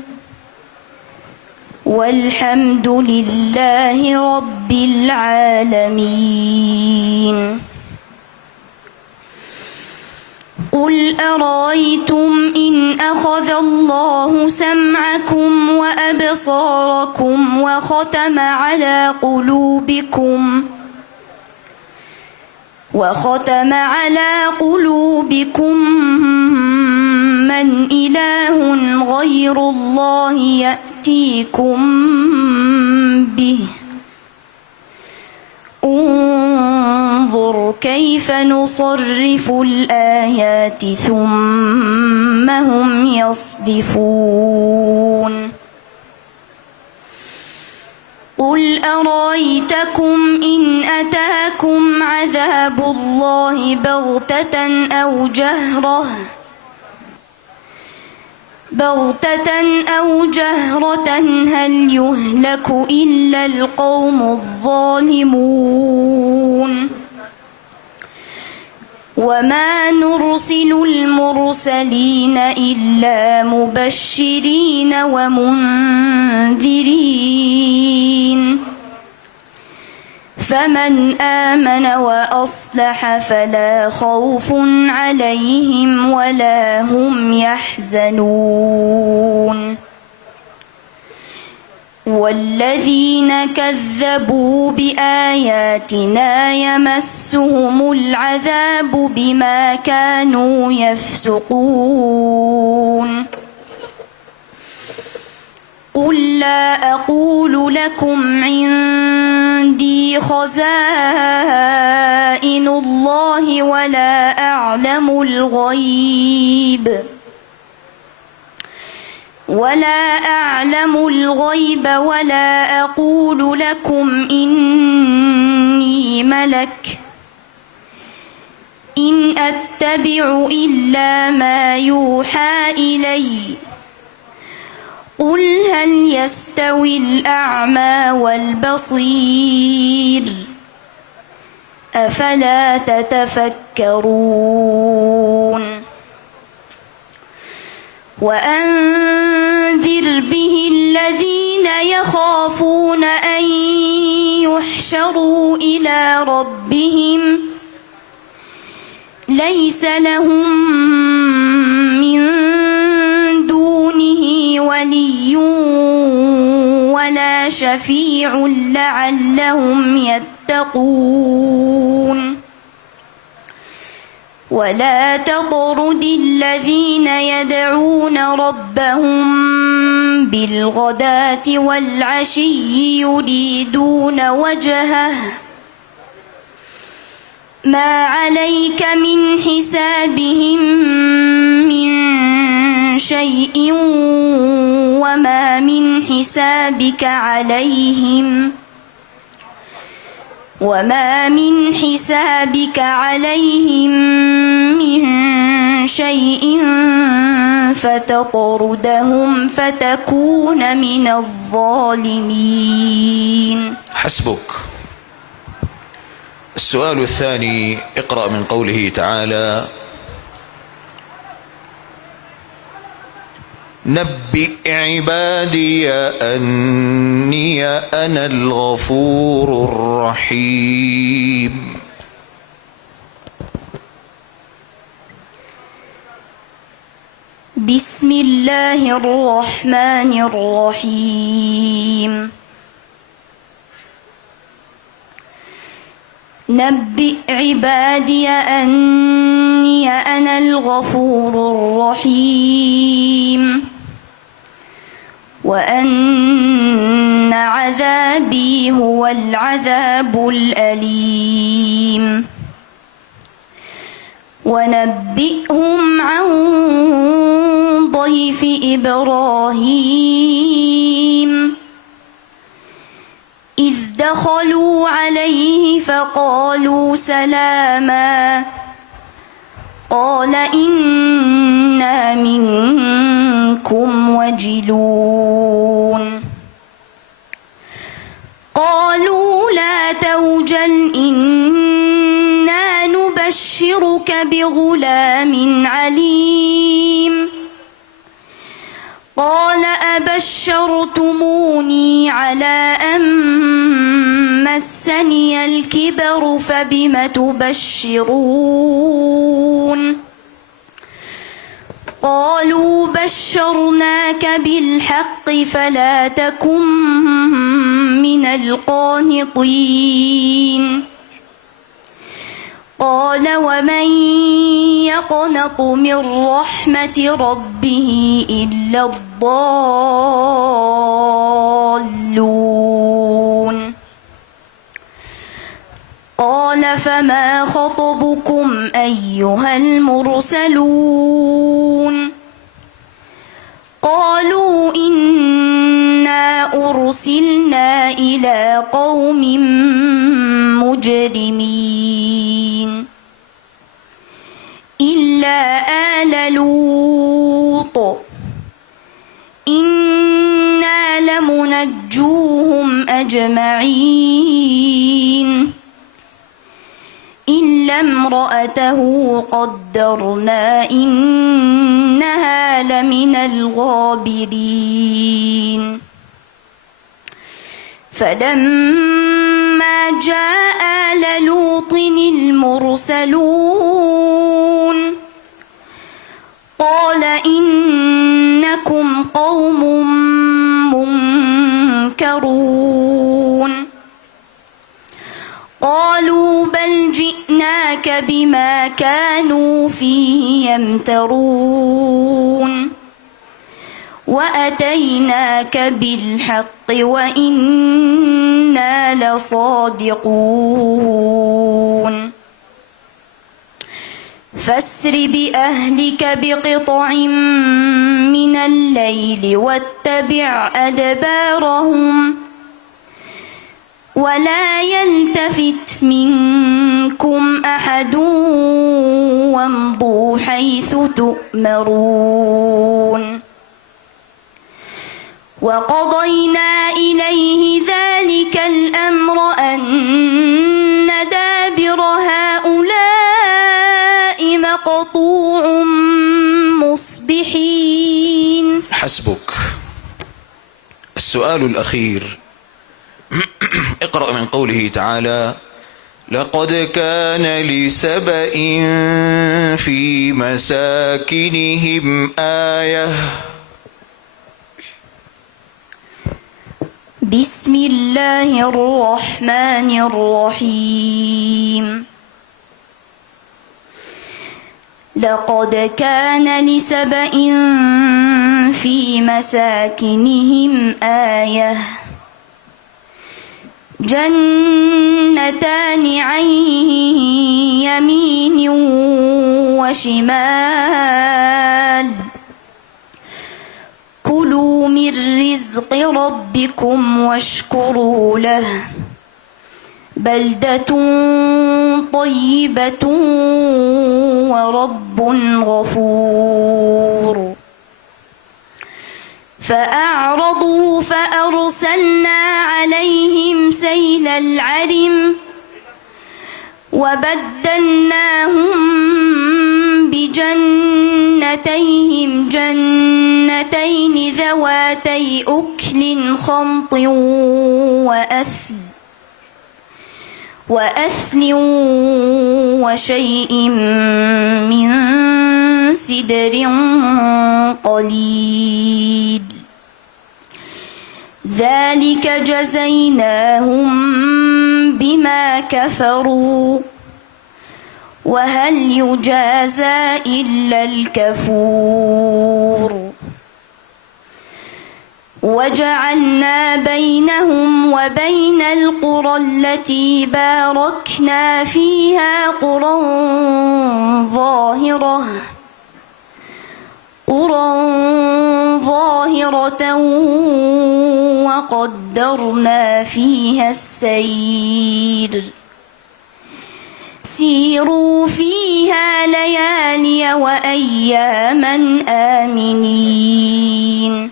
والحمد لله رب العالمين. قل أرأيتم إن أخذ الله سمعكم وأبصاركم وختم على قلوبكم من إله غير الله يأتيكم به انظر كيف نصرف الآيات ثم هم يصدفون. قل أرأيتكم إن أتاكم عذاب الله بغتة أو جهرة هل يهلك إلا القوم الظالمون. وما نرسل المرسلين إلا مبشرين ومنذرين فمن آمن وأصلح فلا خوف عليهم ولا هم يحزنون. والذين كذبوا بآياتنا يمسهم العذاب بما كانوا يفسقون. قل لا أقول لكم عندي خزائن الله ولا أعلم الغيب ولا أقول لكم إني ملك إن أتبع إلا ما يوحى إلي قل هل يستوي الأعمى والبصير أفلا تتفكرون وأنذر به الذين يخافون أن يحشروا إلى ربهم ليس لهم من دونه ولي ولا شفيع لعلهم يتقون ولا تطرد الذين يدعون ربهم بالغداة والعشي يريدون وجهه ما عليك من حسابهم من شيء وما من حسابك عليهم من شيء فتطردهم فتكون من الظالمين. حسبك. السؤال الثاني: اقرأ من قوله تعالى: نبئ عبادي أني أنا الغفور الرحيم. بسم الله الرحمن الرحيم. نبئ عبادي أني أنا الغفور الرحيم وأن عذابي هو العذاب الأليم. ونبئهم عن ضيف إبراهيم إذ دخلوا عليه فقالوا سلاما قال إنا منكم وجلون قالوا لا توجل إنا نبشرك بغلام عليم قال أبشرتموني على أن مسني الكبر فبم تبشرون قالوا بشرناك بالحق فلا تكن من القانطين قال ومن يقنط من رحمة ربه إلا الضالون قال فما خطبكم أيها المرسلون قالوا إنا أرسلنا إلى قوم مجرمين إلا آل لوط إنا لمنجوهم أجمعين إلا امرأته قدرنا إنها لمن الغابرين فلما جاء آل لوط المرسلون قال إنكم قوم منكرون قالوا بل جئناك بما كانوا فيه يمترون وأتيناك بالحق وإنا لصادقون فاسر بأهلك بقطع من الليل واتبع أدبارهم ولا يلتفت منكم أحد وامضوا حيث تؤمرون وقضينا إليه ذلك الأمر أن دابر هؤلاء مقطوع مصبحين. حسبك. السؤال الأخير اقرأ من قوله تعالى: لقد كان لسبإ في مساكنهم آية. بسم الله الرحمن الرحيم. لقد كان لسبإ في مساكنهم آية جنتان عن يمين وشمال كلوا من رزق ربكم واشكروا له بلدة طيبة ورب غفور. فأعرضوا فأرسلنا عليهم سيل العرم وبدلناهم بجنتيهم جنتين ذواتي أكل خمط وأثل وشيء من سدر قليل ذلك جزيناهم بما كفروا وهل يجازى إلا الكفور. وجعلنا بينهم وبين القرى التي باركنا فيها قرى ظاهرة وقدرنا فيها السير سيروا فيها ليالي وأياما آمنين.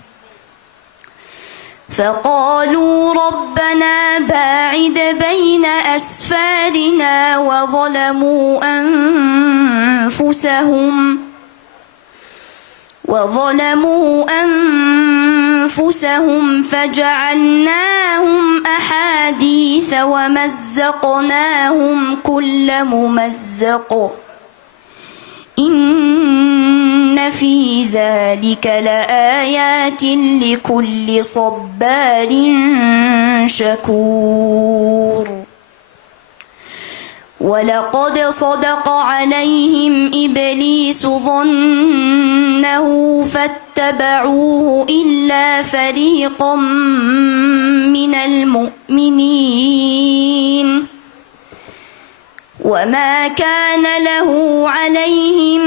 فقالوا ربنا باعد بين أسفارنا وظلموا أنفسهم فجعلناهم أحاديث ومزقناهم كل ممزق إن في ذلك لآيات لكل صبار شكور. ولقد صدق عليهم إبليس ظنه فاتبعوه إلا فريقا من المؤمنين وما كان له عليهم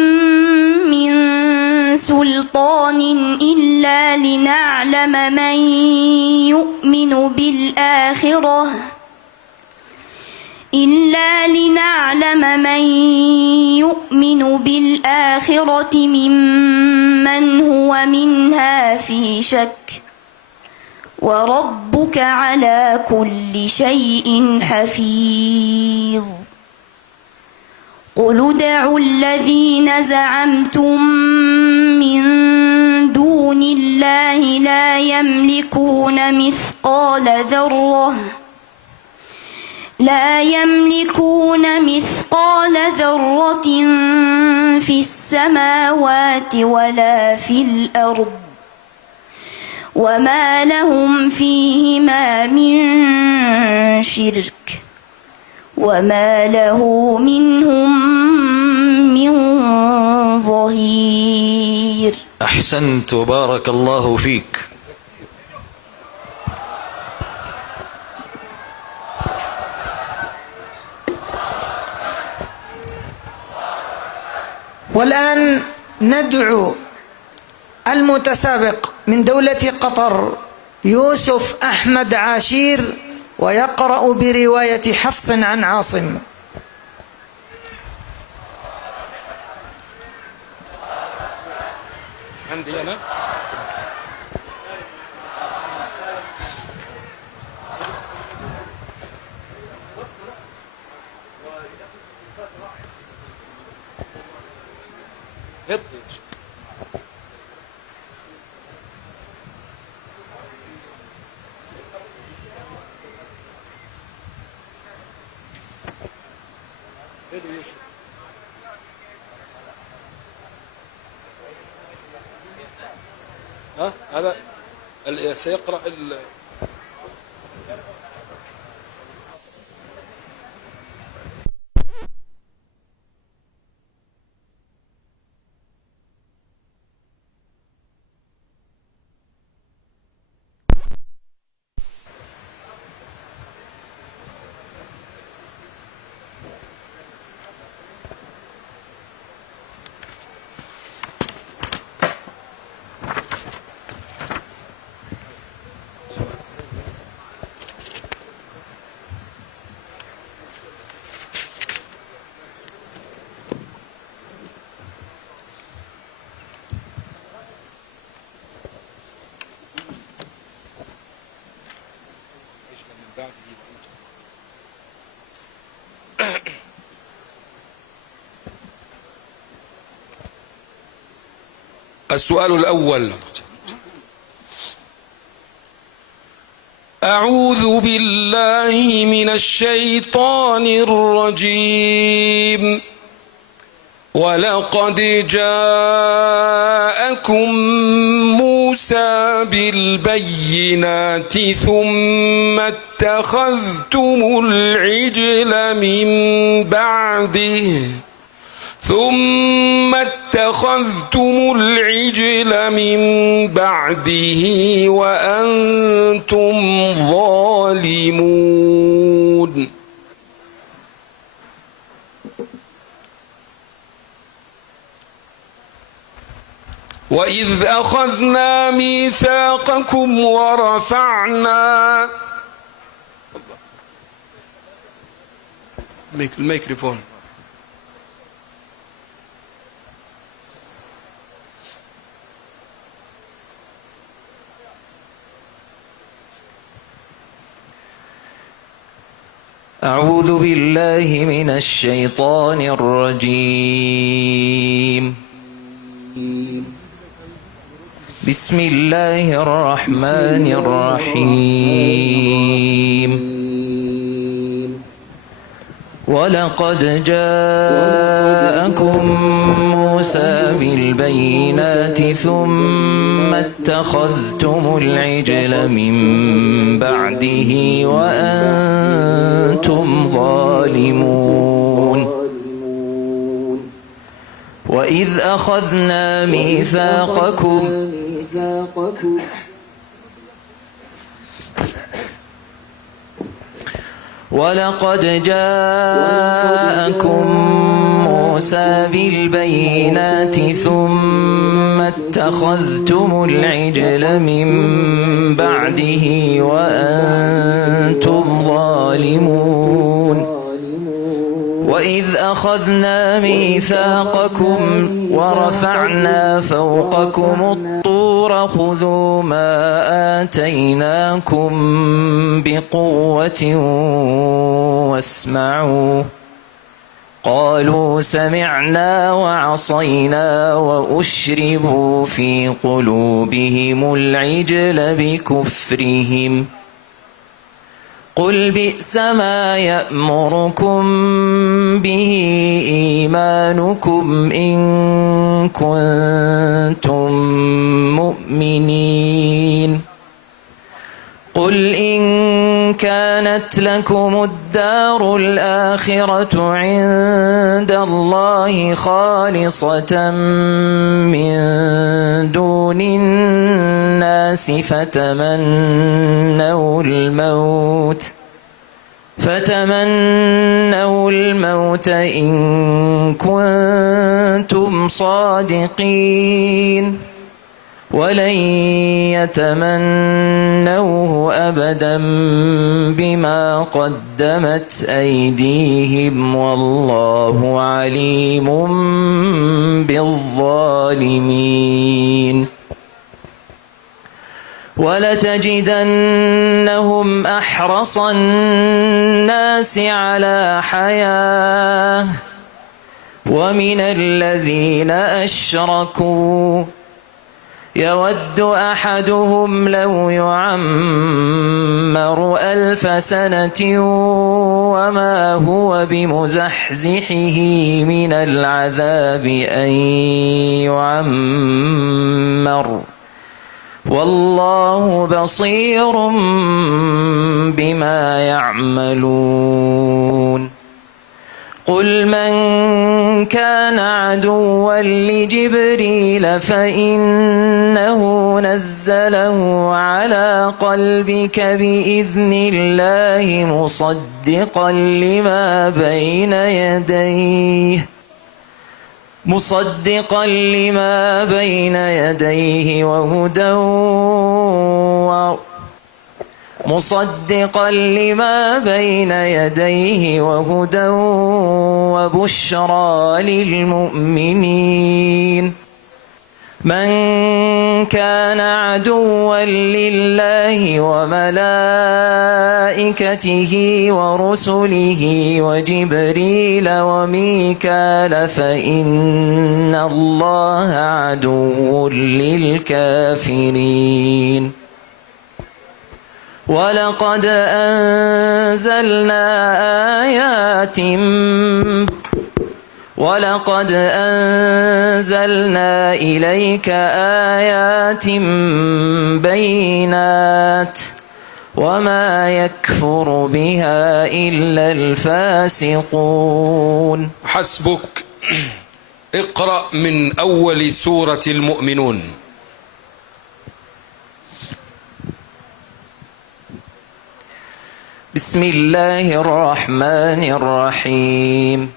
من سلطان إلا لنعلم من يؤمن بالآخرة ممن هو منها في شك وربك على كل شيء حفيظ. قل ادعوا الذين زعمتم من دون الله لا يملكون مثقال ذرة في السماوات ولا في الأرض وما لهم فيهما من شرك وما له منهم من ظهير. أحسنت وبارك الله فيك. والآن ندعو المتسابق من دولة قطر يوسف أحمد عاشير ويقرأ برواية حفص عن عاصم. عندي أنا. هذا سيقرأ السؤال الأول. أعوذ بالله من الشيطان الرجيم. ولقد جاءكم موسى بالبينات ثم اتخذتم العجل من بعده وأنتم ظالمون. وإذ أخذنا ميثاقكم ورفعنا الميكروفون. أعوذ بالله من الشيطان الرجيم. بسم الله الرحمن الرحيم. ولقد جاءكم موسى بالبينات ثم اتخذتم العجل من بعده وأنتم ظالمون. وإذ أخذنا ميثاقكم ولقد جاءكم موسى بالبينات ثم اتخذتم العجل من بعده وأنتم ظالمون. وإذ أخذنا ميثاقكم ورفعنا فوقكم الطور خذوا ما آتيناكم بقوة واسمعوا. قالوا سمعنا وعصينا وأشربوا في قلوبهم العجل بكفرهم. قل بئس ما يأمركم به إيمانكم إن كنتم مؤمنين. قل إن كانت لكم الدار الآخرة عند الله خالصة من دون الناس فتمنوا الموت إن كنتم صادقين ولن يتمنوه أبدا بما قدمت أيديهم والله عليم بالظالمين. ولتجدنهم أحرص الناس على حياة ومن الذين أشركوا يود أحدهم لو يعمر 1000 سنة وما هو بمزحزحه من العذاب أن يعمر والله بصير بما يعملون قل من كان عدوا لجبريل فإنه نزله على قلبك بإذن الله مصدقا لما بين يديه وهدى وبشرى للمؤمنين من كان عدوا لله وملائكته ورسله وجبريل وميكال فإن الله عدو للكافرين ولقد أنزلنا إليك آيات بينات وما يكفر بها إلا الفاسقون. حسبك. اقرأ من أول سورة المؤمنون. بسم الله الرحمن الرحيم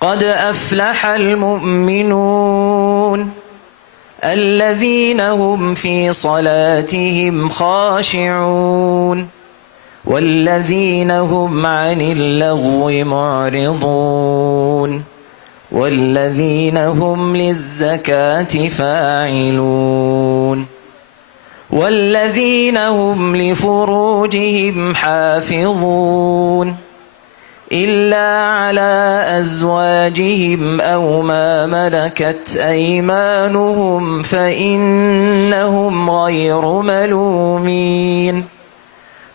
قد أفلح المؤمنون الذين هم في صلاتهم خاشعون والذين هم عن اللغو معرضون والذين هم للزكاة فاعلون والذين هم لفروجهم حافظون إلا على أزواجهم أو ما ملكت أيمانهم فإنهم غير ملومين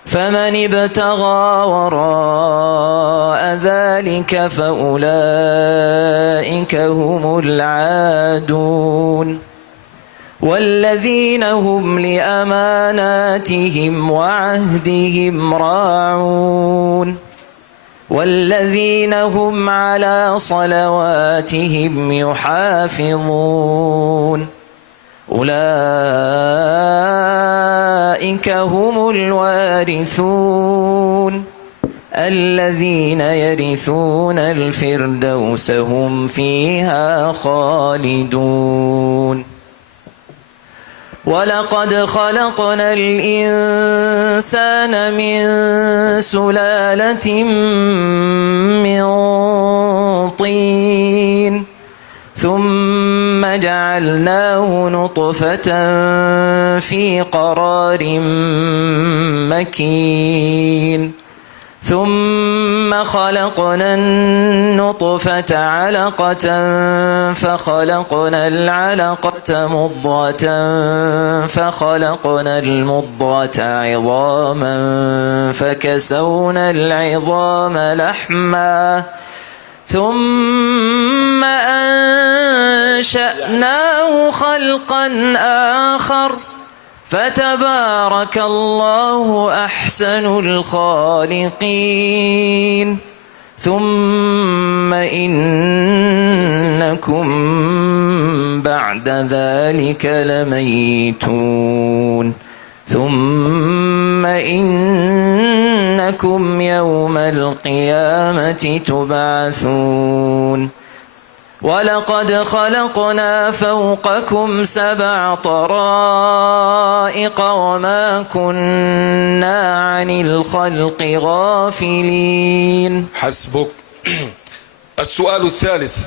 فمن ابتغى وراء ذلك فأولئك هم العادون والذين هم لأماناتهم وعهدهم راعون والذين هم على صلواتهم يحافظون أولئك هم الوارثون الذين يرثون الفردوس هم فيها خالدون ولقد خلقنا الإنسان من سلالة من طين ثم جعلناه نطفة في قرار مكين ثم خلقنا النطفة علقة فخلقنا العلقة مضغة فخلقنا المضغة عظاما فكسونا العظام لحما ثم أنشأناه خلقا آخر فتبارك الله أحسن الخالقين ثم إنكم بعد ذلك لميتون ثم إنكم يوم القيامة تبعثون ولقد خلقنا فوقكم 7 طرائق وما كنا عن الخلق غافلين. حسبك. السؤال الثالث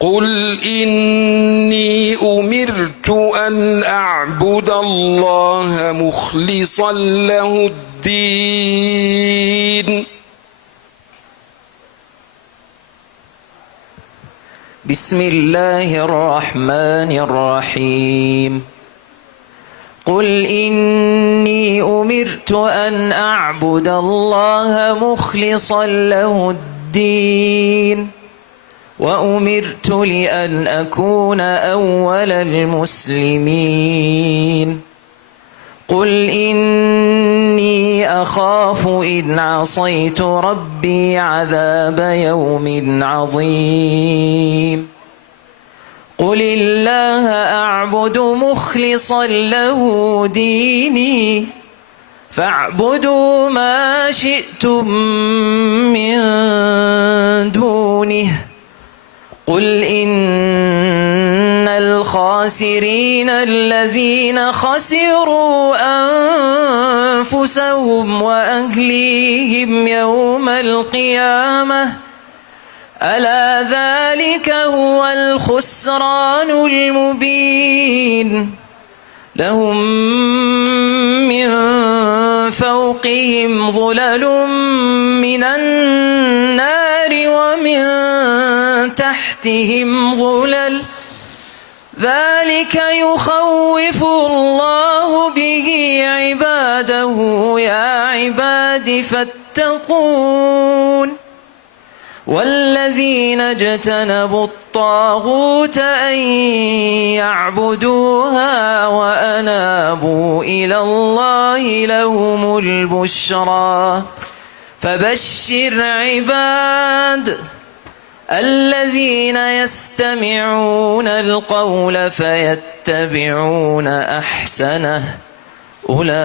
قل إني أمرت أن أعبد الله مخلصا له الدين. بسم الله الرحمن الرحيم. قل إني أمرت أن أعبد الله مخلصا له الدين وأمرت لأن أكون أول المسلمين. قل إني أخاف إن عصيت ربي عذاب يوم عظيم. قل الله أعبد مخلصا له ديني فاعبدوا ما شئتم من دونه. قل إن الخاسرين الذين خسروا أنفسهم وأهليهم يوم القيامة ألا ذلك هو الخسران المبين. لهم من فوقهم ظلل من النار ومن تحتهم ظلل ذلك يخوف الله به عباده يا عباد فاتقون. والذين اجتنبوا الطاغوت أن يعبدوها وأنابوا إلى الله لهم البشرى. فبشر عباد الذين يستمعون القول فيتبعون أحسنه أولئك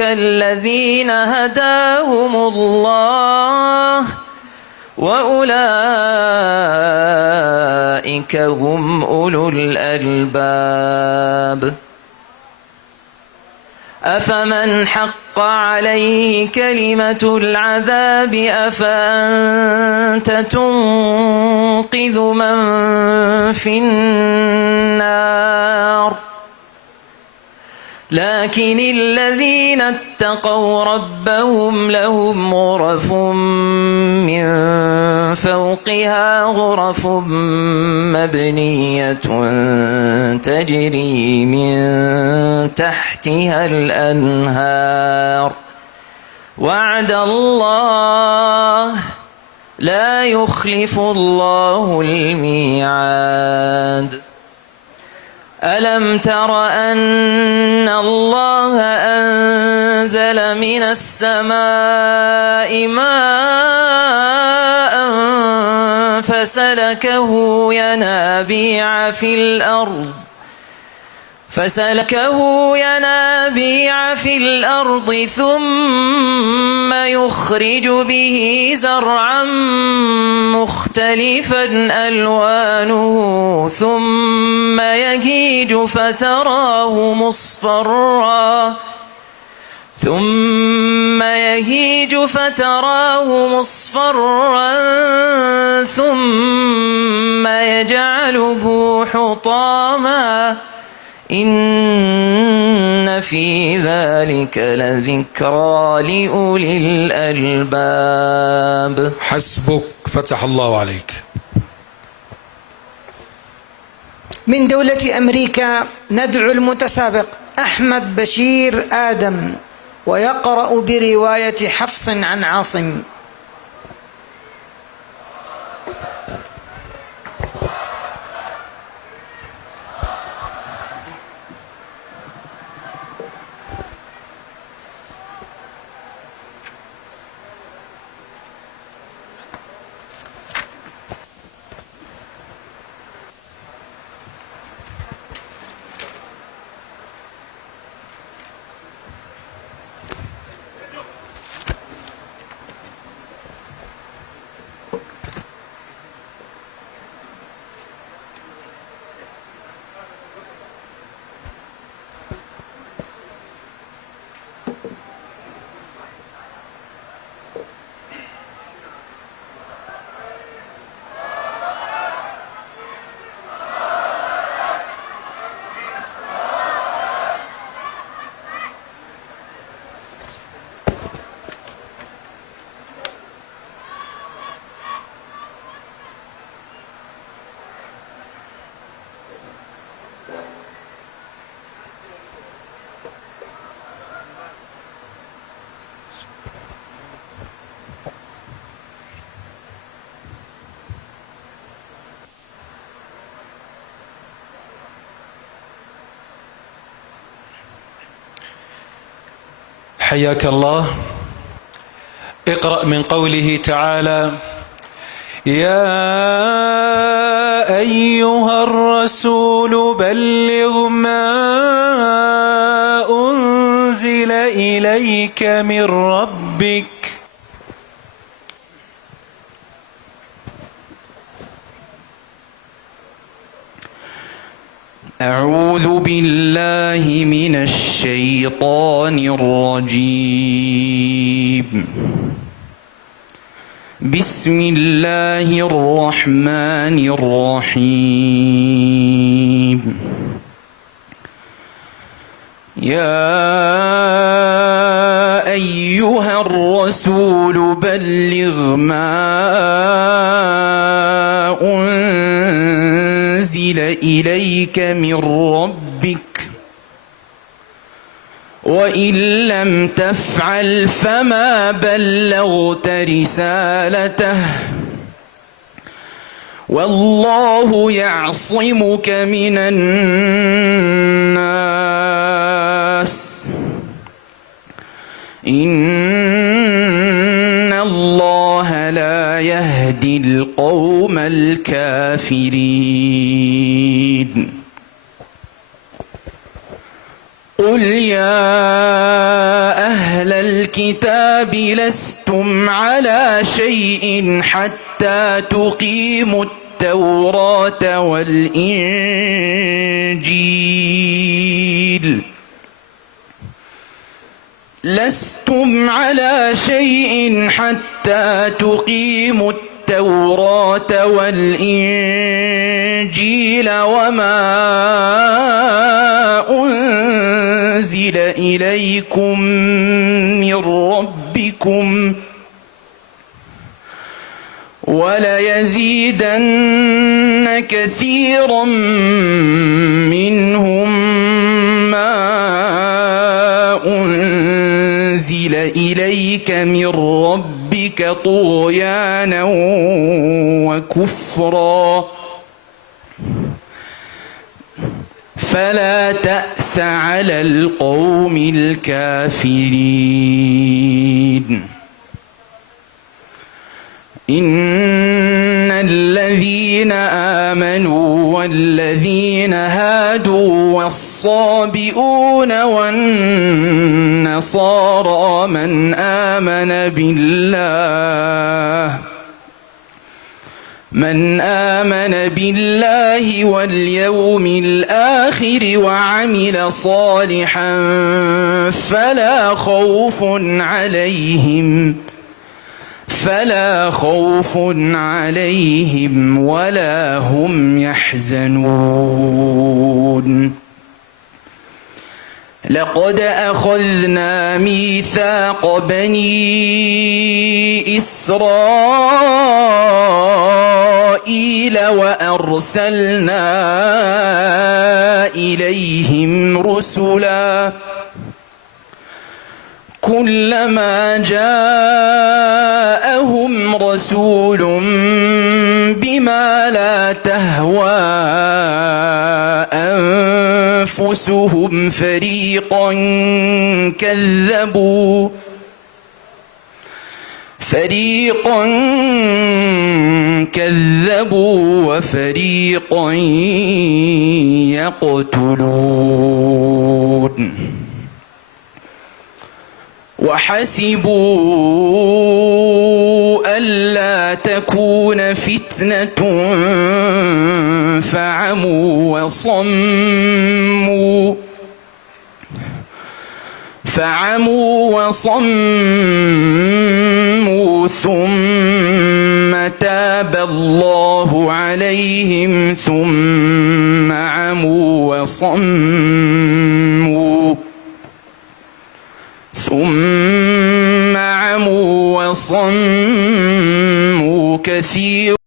الذين هداهم الله وأولئك هم أولو الألباب. أفمن حق عليه كلمة العذاب أفأنت تنقذ من في النار. لكن الذين اتقوا ربهم لهم غرف من فوقها غرف مبنية تجري من تحتها الأنهار. وعد الله لا يخلف الله الميعاد. ألم تر أن الله أنزل من السماء ماء فسلكه ينابيع في الأرض ثم يخرج به زرعا مختلفا ألوانه ثم يهيج فتراه مصفرا ثم يجعله حطاما إن في ذلك لذكرى لأولي الألباب. حسبك، فتح الله عليك. من دولة أمريكا ندعو المتسابق أحمد بشير آدم ويقرأ برواية حفص عن عاصم. حياك الله. اقرأ من قوله تعالى: يا أيها الرسول بلغ ما أنزل إليك من ربك. أعوذ بالله من الشيطان الرجيم. بسم الله الرحمن الرحيم. يا أيها الرسول بلغ ما أنزل إليك من ربك وإن لم تفعل فما بلغت رسالته والله يعصمك من الناس إن الله لا يهدي القوم الكافرين. قل يا أهل الكتاب لستم على شيء حتى تقيموا التوراة والإنجيل. لستم على شيء حتى تقيموا التوراة والإنجيل وما أنزل إليكم من ربكم وليزيدن كثيرا منهم ما أنزل إليك من ربك طغيانا وكفرا فلا تأس على القوم الكافرين. إن الذين آمنوا والذين هادوا والصابئون والنصارى من آمن بالله واليوم الآخر وعمل صالحا فلا خوف عليهم ولا هم يحزنون. لقد أخذنا ميثاق بني إسرائيل وأرسلنا إليهم رسلا كلما جاءهم رسول بما لا تهوى أنفسهم فريقا كذبوا وفريقا يقتلون. وحسبوا ألا تكون فتنة فعموا وصموا ثم تاب الله عليهم ثم عموا وصموا كثير